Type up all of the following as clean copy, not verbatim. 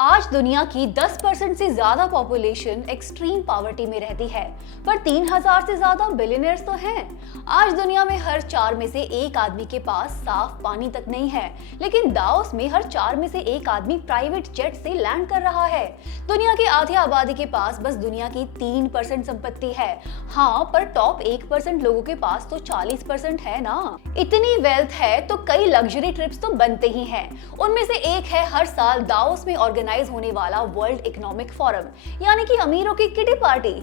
आज दुनिया की 10% से ज्यादा पॉपुलेशन एक्सट्रीम पॉवर्टी में रहती है, पर 3000 से ज्यादा बिलियनर्स तो हैं। आज दुनिया में हर 4 में से एक आदमी के पास साफ पानी तक नहीं है, लेकिन दाओस में हर 4 में से एक आदमी प्राइवेट जेट से लैंड कर रहा है। दुनिया की आधी आबादी के पास बस दुनिया की 3% संपत्ति है। हाँ, पर टॉप 1% लोगों के पास तो 40% है ना। इतनी वेल्थ है तो कई लग्जरी ट्रिप्स तो बनते ही हैं। उनमें से एक है हर साल दाओस में ऑर्गेनाइज होने वाला वर्ल्ड इकोनॉमिक फोरम, यानी कि अमीरों की किटी पार्टी।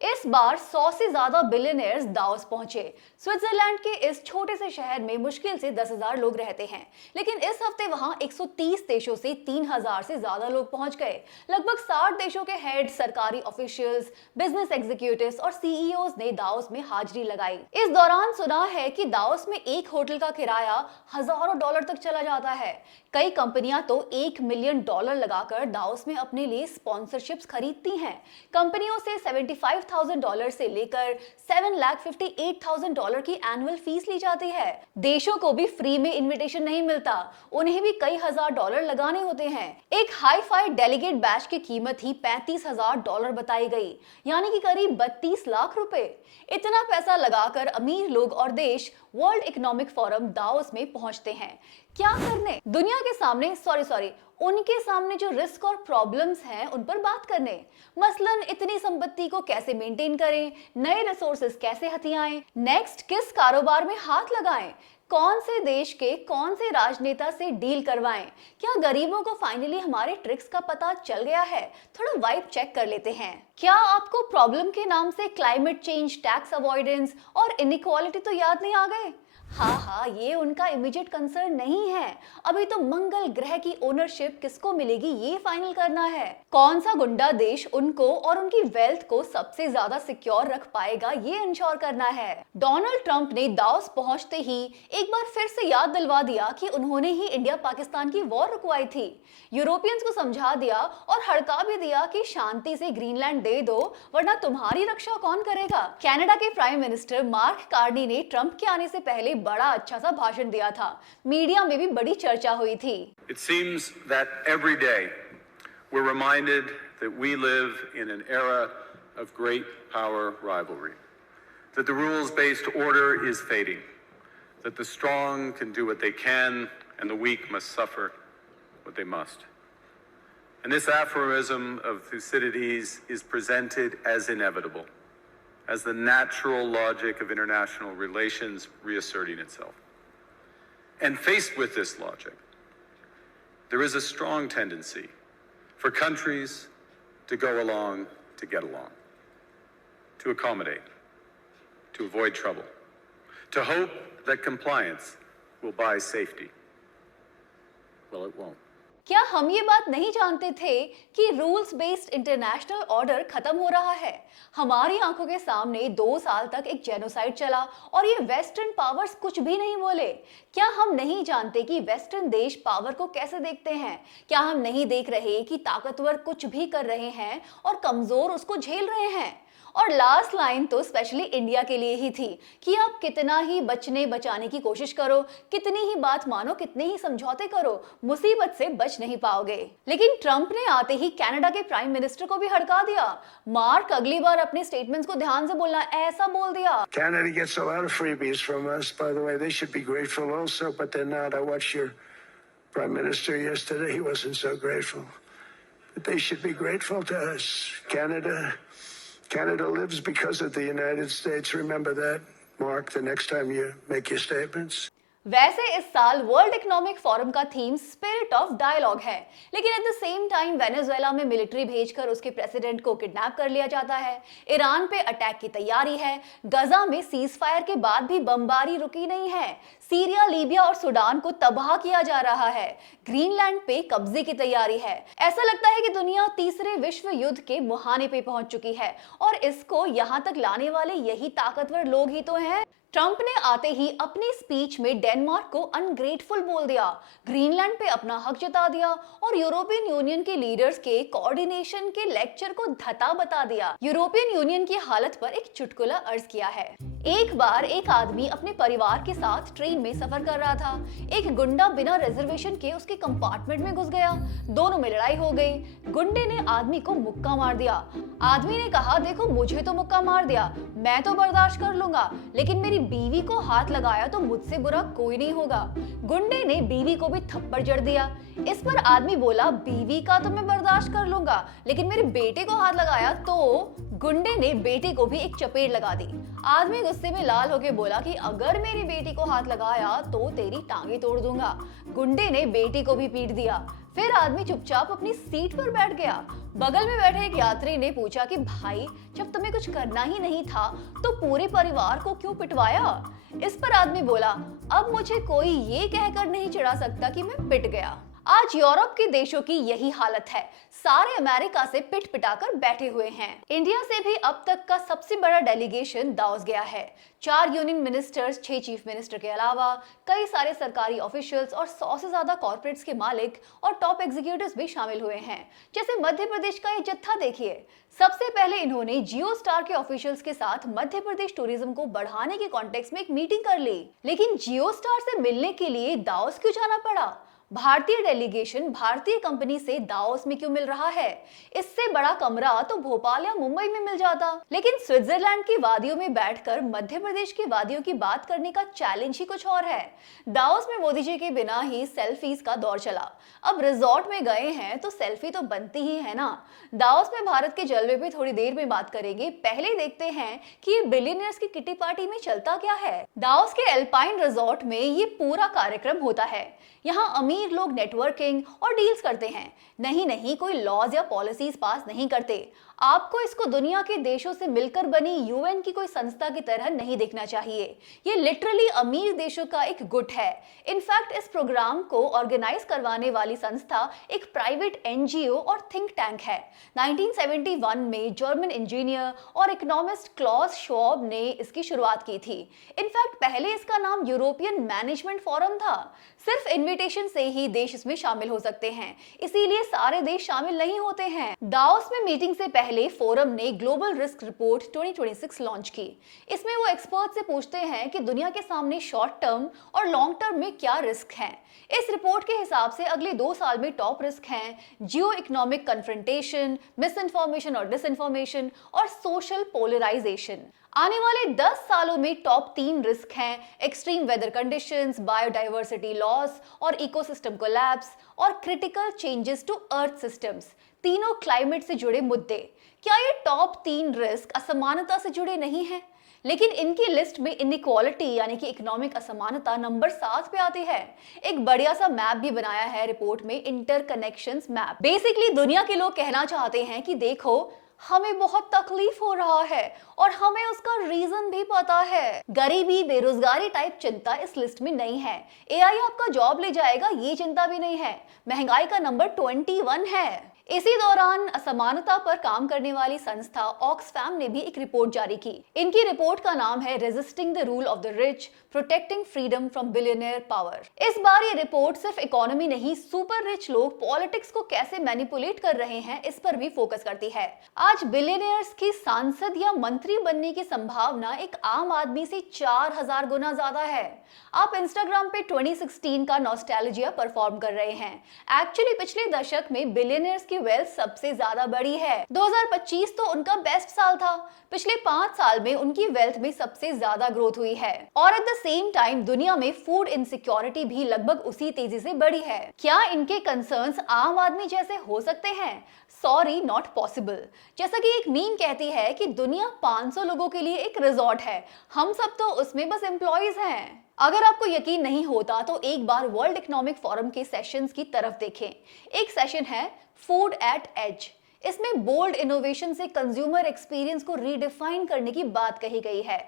इस बार 100 से ज्यादा बिलियनर्स दाओस पहुंचे। स्विट्जरलैंड के इस छोटे से शहर में मुश्किल से 10,000 लोग रहते हैं, लेकिन इस हफ्ते वहां 130 देशों से 3,000 से ज्यादा लोग पहुंच गए। लगभग 60 देशों के हेड, सरकारी ऑफिशियल्स, बिजनेस एग्जीक्यूटिव्स और सीईओज ने दाओस में हाजिरी लगाई। इस दौरान सुना है कि दाओस में एक होटल का किराया हजारों डॉलर तक चला जाता है। कई कंपनियां तो $1 मिलियन लगाकर दाओस में अपने लिए स्पॉन्सरशिप्स खरीदती हैं। कंपनियों से $75,000 से लेकर $7,58,000 की एनुअल फीस ली जाती है। देशों को भी फ्री में इनविटेशन नहीं मिलता, उन्हें भी कई हजार डॉलर लगाने होते हैं। एक हाई फाई डेलीगेट बैच की कीमत ही $35,000 बताई गई, यानी कि करीब 32 लाख रुपए। इतना पैसा लगाकर अमीर लोग और देश वर्ल्ड इकोनॉमिक फोरम दाओस में पहुंचते हैं। क्या करने? दुनिया के सामने उनके सामने जो रिस्क और प्रॉब्लम्स हैं उन पर बात करने। मसलन इतनी संपत्ति को कैसे मेंटेन करें, नए रिसोर्सेज कैसे हथियाएं, नेक्स्ट किस कारोबार में हाथ लगाएं, कौन से देश के कौन से राजनेता से डील करवाएं। क्या गरीबों को फाइनली हमारे ट्रिक्स का पता चल गया है? थोड़ा वाइब चेक कर लेते हैं। क्या आपको प्रॉब्लम के नाम से क्लाइमेट चेंज, टैक्स अवॉइडेंस और इनइक्वालिटी तो याद नहीं आ गए? हाँ, ये उनका इमीडिएट कंसर्न नहीं है। अभी तो मंगल ग्रह की ओनरशिप किसको मिलेगी ये फाइनल करना है। कौन सा गुंडा देश उनको और उनकी वेल्थ को सबसे ज्यादा सिक्योर रख पाएगा ये इंश्योर करना है। डोनाल्ड ट्रंप ने दाओस पहुंचते ही एक बार फिर से याद दिलवा दिया कि उन्होंने ही इंडिया पाकिस्तान की वॉर रुकवाई थी। यूरोपियंस को समझा दिया और हड़का भी दिया कि शांति से ग्रीनलैंड दे दो, वरना तुम्हारी रक्षा कौन करेगा। कनाडा के प्राइम मिनिस्टर मार्क कार्नी ने ट्रंप के आने से पहले बड़ा अच्छा सा भाषण दिया था। मीडिया में भी बड़ी चर्चा हुई थी। It seems that every day we're reminded that we live in an era of great power rivalry, that the rules-based order is fading, that the strong can do what they can and the weak must suffer what they must. And this aphorism of Thucydides is presented as inevitable, as the natural logic of international relations reasserting itself. And faced with this logic, there is a strong tendency for countries to go along to get along, to accommodate, to avoid trouble, to hope that compliance will buy safety. Well, it won't. क्या हम ये बात नहीं जानते थे कि rules based international order खत्म हो रहा है? हमारी आंखों के सामने 2 साल तक एक जेनोसाइड चला और ये वेस्टर्न पावर्स कुछ भी नहीं बोले। क्या हम नहीं जानते कि वेस्टर्न देश पावर को कैसे देखते हैं? क्या हम नहीं देख रहे कि ताकतवर कुछ भी कर रहे हैं और कमजोर उसको झेल रहे हैं? और लास्ट लाइन तो स्पेशली इंडिया के लिए ही थी कि आप कितना ही बचाने की कोशिश करो, कितनी ही बात मानो, कितने ही समझौते करो, मुसीबत से बच नहीं पाओगे। लेकिन ट्रंप ने आते ही कनाडा के प्राइम मिनिस्टर को भी हड़का दिया। मार्क अगली बार अपने स्टेटमेंट्स को ध्यान से बोलना, ऐसा बोल दिया। Canada gets a lot of freebies from us, by the way. They should be grateful also, but they're not. I watched your prime minister yesterday. He wasn't so grateful. But they should be grateful to us. Canada lives because of the United States. Remember that, Mark, the next time you make your statements. वैसे इस साल world economic forum का theme spirit of dialogue है, लेकिन at the same time Venezuela में military भेजकर उसके president को किडनैप कर लिया जाता है। ईरान पे अटैक की तैयारी है। गजा में सीज फायर के बाद भी बमबारी रुकी नहीं है। सीरिया, लीबिया और सूडान को तबाह किया जा रहा है। ग्रीनलैंड पे कब्जे की तैयारी है। ऐसा लगता है कि दुनिया तीसरे विश्व युद्ध के मुहाने पे पहुंच चुकी है और इसको यहाँ तक लाने वाले यही ताकतवर लोग ही तो हैं। ट्रंप ने आते ही अपनी स्पीच में डेनमार्क को अनग्रेटफुल बोल दिया, ग्रीनलैंड पे अपना हक जता दिया और यूरोपियन यूनियन के लीडर्स के कोऑर्डिनेशन के लेक्चर को धता बता दिया। यूरोपियन यूनियन की हालत पर एक चुटकुला अर्ज किया है। एक बार एक आदमी अपने परिवार के साथ ट्रेन में सफर कर रहा था। एक गुंडा बिना रिजर्वेशन के उसके कंपार्टमेंट में घुस गया। दोनों में लड़ाई हो गई। गुंडे ने आदमी को मुक्का मार दिया। आदमी ने कहा, देखो मुझे तो मुक्का मार दिया, मैं तो बर्दाश्त कर लूंगा, लेकिन मेरी बीवी को हाथ लगाया तो मुझसे बुरा कोई नहीं होगा। गुंडे ने बीवी को भी थप्पड़ जड़ दिया। इस पर आदमी बोला, बीवी का तो मैं बर्दाश्त कर लूंगा, लेकिन मेरे बेटे को हाथ लगाया तो गुंडे ने बेटे को भी एक चपेट लगा दी। आदमी गुस्से में लाल होकर बोला कि अगर मेरी बेटी को हाथ लगाया तो तेरी टांगे तोड़ दूंगा। गुंडे ने बेटी को भी पीट दिया। फिर आदमी चुपचाप अपनी सीट पर बैठ गया। बगल में बैठे एक यात्री ने पूछा कि भाई, जब तुम्हें कुछ करना ही नहीं था तो पूरे परिवार को क्यों पिटवाया? इस पर आदमी बोला, अब मुझे कोई ये कहकर नहीं चिढ़ा सकता कि मैं पिट गया। आज यूरोप के देशों की यही हालत है। सारे अमेरिका से पिट पिटाकर बैठे हुए हैं। इंडिया से भी अब तक का सबसे बड़ा डेलीगेशन दाओस गया है। 4 यूनियन मिनिस्टर्स, 6 चीफ मिनिस्टर के अलावा कई सारे सरकारी ऑफिशियल्स और 100 से ज्यादा कॉर्पोरेट्स के मालिक और टॉप एग्जीक्यूटिव्स भी शामिल हुए हैं। जैसे मध्य प्रदेश का ये जत्था देखिए। सबसे पहले इन्होंने जियो स्टार के ऑफिशियल्स के साथ मध्य प्रदेश टूरिज्म को बढ़ाने के कॉन्टेक्स्ट में एक मीटिंग कर ली। लेकिन जियो स्टार से मिलने के लिए दाओस क्यों जाना पड़ा? भारतीय डेलीगेशन भारतीय कंपनी से दाओस में क्यों मिल रहा है? इससे बड़ा कमरा तो भोपाल या मुंबई में मिल जाता। लेकिन स्विट्जरलैंड की वादियों में बैठकर मध्य प्रदेश की वादियों की बात करने का चैलेंज ही कुछ और है। दाओस में मोदी जी के बिना ही सेल्फीज का दौर चला। अब रिजॉर्ट में गए हैं तो सेल्फी तो बनती ही है ना। दाओस में भारत के जलवे पे थोड़ी देर में बात करेंगे। पहले देखते हैं कि ये बिलियनियर्स की किटी पार्टी में चलता क्या है। दाओस के एल्पाइन रिजॉर्ट में ये पूरा कार्यक्रम होता है। यहाँ अमीर लोग नेटवर्किंग और डील्स करते हैं। नहीं, कोई लॉज या पॉलिसीज पास नहीं करते। आपको इसको दुनिया के देशों से मिलकर बनी यूएन की कोई संस्था की तरह नहीं देखना चाहिए। ये लिटरली अमीर देशों का एक गुट है। इनफैक्ट इस प्रोग्राम को ऑर्गेनाइज करवाने वाली संस्था एक प्राइवेट एनजीओ और थिंक टैंक है। 1971 में जर्मन इंजीनियर और इकोनॉमिस्ट क्लॉस श्वाब ने इसकी शुरुआत की थी। इनफैक्ट पहले इसका नाम यूरोपियन मैनेजमेंट फोरम था। सिर्फ इनविटेशन से ही देश इसमें शामिल हो सकते हैं, इसीलिए सारे देश शामिल नहीं होते हैं। दाओस में मीटिंग से पहले फोरम ने ग्लोबल रिस्क रिपोर्ट 2026 लॉन्च की। इसमें वो एक्सपर्ट से पूछते हैं कि दुनिया के सामने शॉर्ट टर्म और लॉन्ग टर्म में क्या रिस्क हैं। इस रिपोर्ट के हिसाब से अगले 2 साल में टॉप रिस्क हैं geoeconomic confrontation, misinformation और डिसइन्फॉर्मेशन और सोशल पोलराइजेशन। आने वाले 10 सालों में टॉप 3 रिस्क हैं extreme weather conditions, biodiversity loss और इकोसिस्टम कोलैप्स और critical changes to earth systems. तीनों क्लाइमेट से जुड़े मुद्दे। क्या ये टॉप 3 रिस्क असमानता से जुड़े नहीं हैं? लेकिन इनकी लिस्ट में इनइक्वालिटी यानी कि इकोनॉमिक असमानता नंबर 7 पे आती है। एक बढ़िया सा मैप भी बनाया है रिपोर्ट में, इंटरकनेक्शंस मैप। बेसिकली दुनिया के लोग कहना चाहते हैं कि देखो, हमें बहुत तकलीफ हो रहा है और हमें उसका रीजन भी पता है। गरीबी, बेरोजगारी टाइप चिंता इस लिस्ट में नहीं है। एआई आपका जॉब ले जाएगा ये चिंता भी नहीं है। महंगाई का नंबर 21 है। इसी दौरान असमानता पर काम करने वाली संस्था ऑक्सफैम ने भी एक रिपोर्ट जारी की। इनकी रिपोर्ट का नाम है resisting the rule of the rich, protecting freedom from billionaire power. इस बार ये रिपोर्ट सिर्फ इकोनॉमी नहीं, सुपर रिच लोग पॉलिटिक्स को कैसे मैनिपुलेट कर रहे हैं इस पर भी फोकस करती है। आज बिलियनियर्स की सांसद या मंत्री बनने की संभावना एक आम आदमी से 4000 गुना ज्यादा है। आप इंस्टाग्राम पे 2016 का नॉस्टैल्जिया परफॉर्म कर रहे हैं। एक्चुअली पिछले दशक में बिलियनियर्स की वेल्थ सबसे ज्यादा बड़ी है। 2025 तो उनका बेस्ट साल था। पिछले 5 साल में उनकी वेल्थ में सबसे ज्यादा ग्रोथ हुई है। और एट द सेम टाइम दुनिया में फूड इनसिक्योरिटी भी लगभग उसी तेजी से बढ़ी है। क्या इनके कंसर्न्स आम आदमी जैसे हो सकते हैं? Sorry, not possible. जैसा कि एक मीम कहती है कि दुनिया 500 लोगों के लिए एक रिजॉर्ट है, हम सब तो उसमें बस एम्प्लॉइज हैं। अगर आपको यकीन नहीं होता तो एक बार वर्ल्ड इकोनॉमिक फोरम के सेशंस की तरफ देखें। एक सेशन है फूड एट एज। इसमें बोल्ड इनोवेशन से कंज्यूमर एक्सपीरियंस को रीडिफाइन करने की बात कही गई है।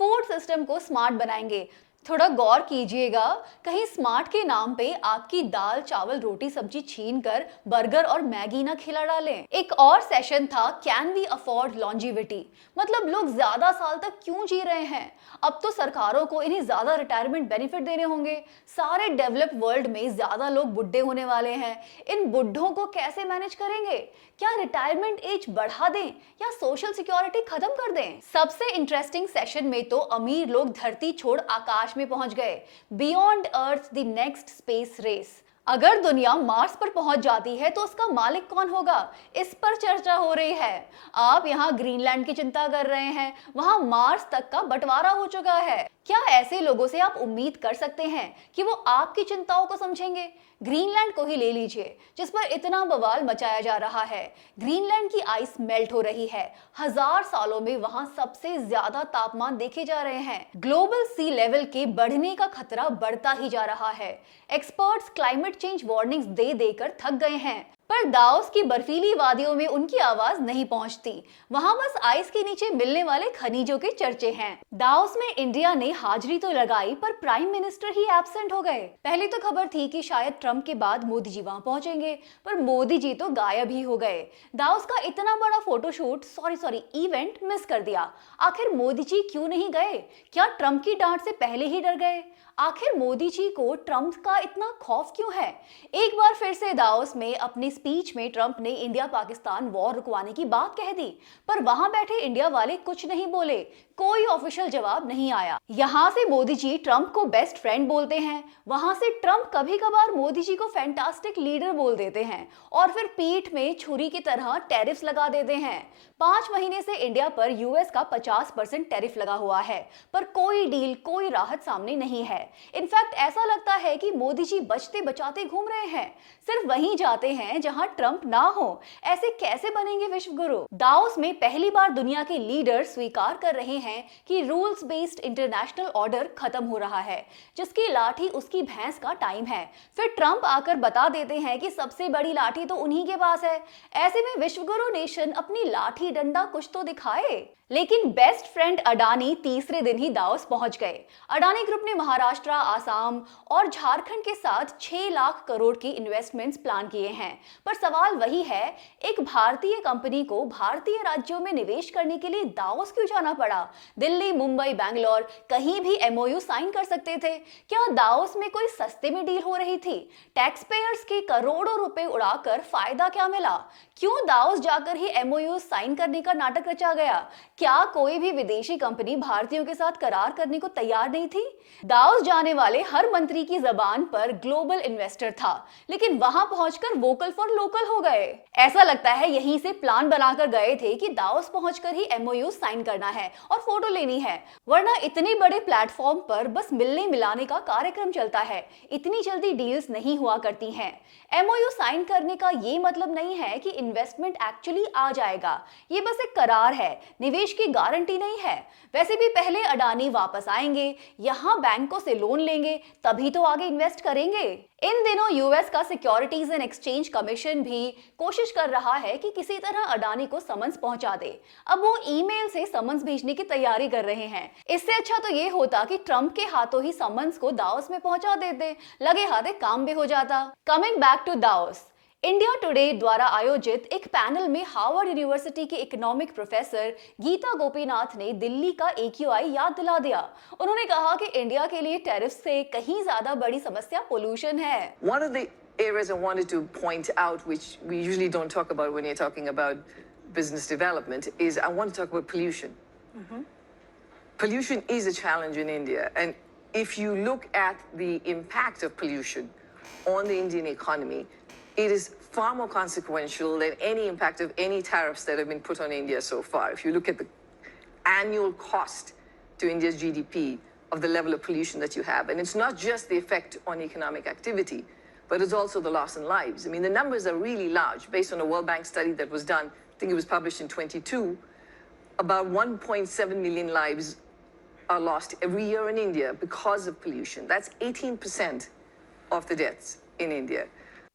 फूड सिस्टम को स्मार्ट बनाएंगे थोड़ा गौर कीजिएगा, कहीं स्मार्ट के नाम पे आपकी दाल चावल रोटी सब्जी छीन कर बर्गर और मैगी ना खिला डालें। एक और सेशन था कैन वी अफोर्ड लॉन्जिविटी, मतलब लोग ज्यादा साल तक क्यों जी रहे हैं। अब तो सरकारों को इन्हें ज्यादा रिटायरमेंट बेनिफिट देने होंगे। सारे डेवलप्ड वर्ल्ड में ज्यादा लोग बुढ़े होने वाले हैं, इन बुढ़ों को कैसे मैनेज करेंगे? क्या रिटायरमेंट एज बढ़ा दें या सोशल सिक्योरिटी खत्म कर दें? सबसे इंटरेस्टिंग सेशन में तो अमीर लोग धरती छोड़ आकाश में पहुंच गए। Beyond earth the next space race. अगर दुनिया मार्स पर पहुंच जाती है तो उसका मालिक कौन होगा, इस पर चर्चा हो रही है। आप यहाँ ग्रीनलैंड की चिंता कर रहे हैं, वहां मार्स तक का बंटवारा हो चुका है। क्या ऐसे लोगों से आप उम्मीद कर सकते हैं कि वो आपकी चिंताओं को समझेंगे? ग्रीनलैंड को ही ले लीजिए, जिस पर इतना बवाल मचाया जा रहा है। ग्रीनलैंड की आइस मेल्ट हो रही है। 1000 सालों में वहां सबसे ज्यादा तापमान देखे जा रहे हैं। ग्लोबल सी लेवल के बढ़ने का खतरा बढ़ता ही जा रहा है। एक्सपर्ट्स क्लाइमेट चेंज वार्निंग्स दे देकर थक गए हैं, पर दाओस की बर्फीली वादियों में उनकी आवाज नहीं पहुंचती। वहां बस आइस के नीचे मिलने वाले खनिजों के चर्चे हैं। दाओस में इंडिया ने हाजिरी तो लगाई, पर प्राइम मिनिस्टर ही एब्सेंट हो गए। पहले तो खबर थी कि शायद ट्रंप के बाद मोदी जी वहां पहुंचेंगे, पर मोदी जी तो गायब ही हो गए। दाओस का इतना बड़ा फोटोशूट सॉरी इवेंट मिस कर दिया। आखिर मोदी जी क्यों नहीं गए? क्या ट्रंप की डांट से पहले ही डर गए? आखिर मोदी जी को ट्रंप का इतना खौफ क्यों है? एक बार फिर से दाओस में अपनी स्पीच में ट्रंप ने इंडिया पाकिस्तान वॉर रुकवाने की बात कह दी, पर वहां बैठे इंडिया वाले कुछ नहीं बोले। कोई ऑफिशियल जवाब नहीं आया। यहाँ से मोदी जी ट्रंप को बेस्ट फ्रेंड बोलते हैं, वहां से ट्रंप कभी कभार मोदी जी को फैंटास्टिक लीडर बोल देते हैं और फिर पीठ में छुरी की तरह टैरिफ्स लगा देते हैं। 5 महीने से इंडिया पर यूएस का 50% टैरिफ लगा हुआ है, पर कोई डील, कोई राहत सामने नहीं है। इनफैक्ट ऐसा लगता है कि मोदी जी बचते बचाते घूम रहे हैं, सिर्फ वहीं जाते हैं जहां ट्रंप ना हो। ऐसे कैसे बनेंगे विश्व गुरु? दाओस में पहली बार दुनिया के लीडर स्वीकार कर रहे हैं कि रूल्स बेस्ड इंटरनेशनल ऑर्डर खत्म हो रहा है। जिसकी लाठी उसकी भैंस का टाइम है। फिर ट्रंप आकर बता देते हैं कि सबसे बड़ी लाठी तो उन्हीं के पास है। ऐसे में विश्व गुरु नेशन अपनी लाठी डंडा कुछ तो दिखाए। लेकिन बेस्ट फ्रेंड अडानी तीसरे दिन ही दाओस पहुंच गए। अडानी ग्रुप ने महाराष्ट्र, आसाम और झारखंड के साथ 6 लाख करोड़ की इन्वेस्टमेंट्स प्लान किए हैं। पर सवाल वही है, एक भारतीय कंपनी को भारतीय राज्यों में निवेश करने के लिए दाओस क्यों जाना पड़ा? दिल्ली, मुंबई, बैंगलोर कहीं भी एमओयू साइन कर सकते थे। क्या दाओस में कोई सस्ते में डील हो रही थी? टैक्स पेयर्स के करोड़ों रुपए उड़ाकर फायदा क्या मिला? क्यों दाओस जाकर ही एमओयू साइन करने का नाटक रचा गया? क्या कोई भी विदेशी कंपनी भारतीयों के साथ करार करने को तैयार नहीं थी? दाओस जाने वाले हर मंत्री की जबान पर ग्लोबल इन्वेस्टर था, लेकिन वहां पहुंचकर वोकल फॉर लोकल हो गए। ऐसा लगता है यहीं से प्लान बनाकर गए थे कि दाओस पहुंचकर ही एमओयू साइन करना है और फोटो लेनी है, वरना इतने बड़े प्लेटफॉर्म पर बस मिलने मिलाने का कार्यक्रम चलता है। इतनी जल्दी डील्स नहीं हुआ करती हैं। एमओयू साइन करने का ये मतलब नहीं है कि इन्वेस्टमेंट एक्चुअली आ जाएगा। ये बस एक करार है, निवेश की गारंटी नहीं है। वैसे भी पहले अडानी वापस आएंगे, यहाँ बैंकों से लोन लेंगे, तभी तो आगे इन्वेस्ट करेंगे। इन दिनों यूएस का सिक्योरिटीज एंड एक्सचेंज कमीशन भी कोशिश कर रहा है कि किसी तरह अडानी को समन्स पहुंचा दे। अब वो ईमेल से समन्स भेजने की तैयारी कर रहे हैं। इससे अच्छा तो ये होता कि ट्रंप के हाथों ही समन्स को दाओस में पहुंचा देते, लगे हाथे काम भी हो जाता। Coming back to Davos, India Today द्वारा आयोजित एक पैनल में हार्वर्ड यूनिवर्सिटी के इकोनॉमिक प्रोफेसर गीता गोपीनाथ ने दिल्ली का AQI याद दिला दिया। उन्होंने कहा कि इंडिया के लिए टैरिफ से कहीं ज्यादा बड़ी समस्या पोल्यूशन है। One of the areas I wanted to point out, which we usually don't talk about when you're talking about business development, is I want to talk about pollution. Pollution is a challenge in India, and if you look at the impact of pollution on the Indian economy, it is far more consequential than any impact of any tariffs that have been put on India so far. If you look at the annual cost to India's GDP of the level of pollution that you have, and it's not just the effect on economic activity, but it's also the loss in lives. I mean, the numbers are really large. Based on a World Bank study that was done, I think it was published in 22, about 1.7 million lives are lost every year in India because of pollution. That's 18% of the deaths in India.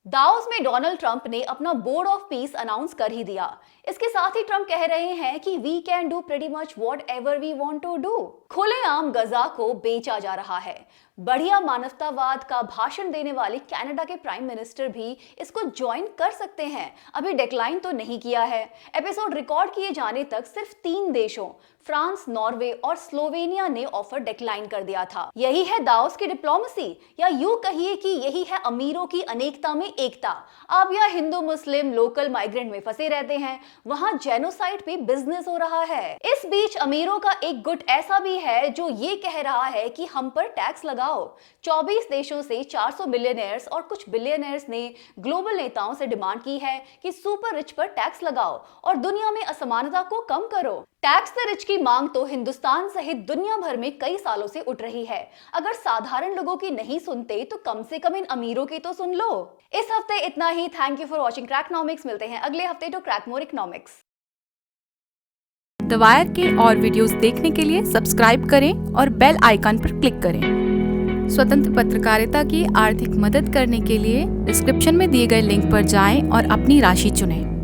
Davos में Donald Trump ने अपना board of peace announce कर ही दिया। इसके साथ ही Trump कह रहे हैं कि we can do pretty much whatever we want to do. खुलेआम गजा को बेचा जा रहा है। बढ़िया मानवतावाद का भाषण देने वाले कनाडा के प्राइम मिनिस्टर भी इसको ज्वाइन कर सकते हैं। अभी डिक्लाइन तो नहीं किया है। एपिसोड रिकॉर्ड किए जाने तक सिर्फ 3 देशों फ्रांस, नॉर्वे और स्लोवेनिया ने ऑफर डिक्लाइन कर दिया था। यही है दाओस की डिप्लोमेसी, या यूं कहिए कि यही है अमीरों की अनेकता में एकता। अब या हिंदू मुस्लिम लोकल माइग्रेंट में फंसे रहते हैं, वहां जेनोसाइड पे बिजनेस हो रहा है। इस बीच अमीरों का एक गुट ऐसा भी है जो ये कह रहा है कि हम पर टैक्स लगाओ। 24 देशों से 400 बिलियनर्स और कुछ बिलियनर्स ने ग्लोबल नेताओं से डिमांड की है कि सुपर रिच पर टैक्स लगाओ और दुनिया में असमानता को कम करो। टैक्स द रिच की मांग तो हिंदुस्तान सहित दुनिया भर में कई सालों से उठ रही है। अगर साधारण लोगों की नहीं सुनते तो कम से कम इन अमीरों की तो सुन लो। इस हफ्ते इतना ही। Thank you for watching Cracknomics. मिलते हैं अगले हफ्ते to crack more economics. The Wire के और वीडियोस देखने के लिए सब्सक्राइब करें और बेल आइकन पर क्लिक करें। स्वतंत्र पत्रकारिता की आर्थिक मदद करने के लिए डिस्क्रिप्शन में दिए गए लिंक पर जाएं और अपनी राशि चुनें।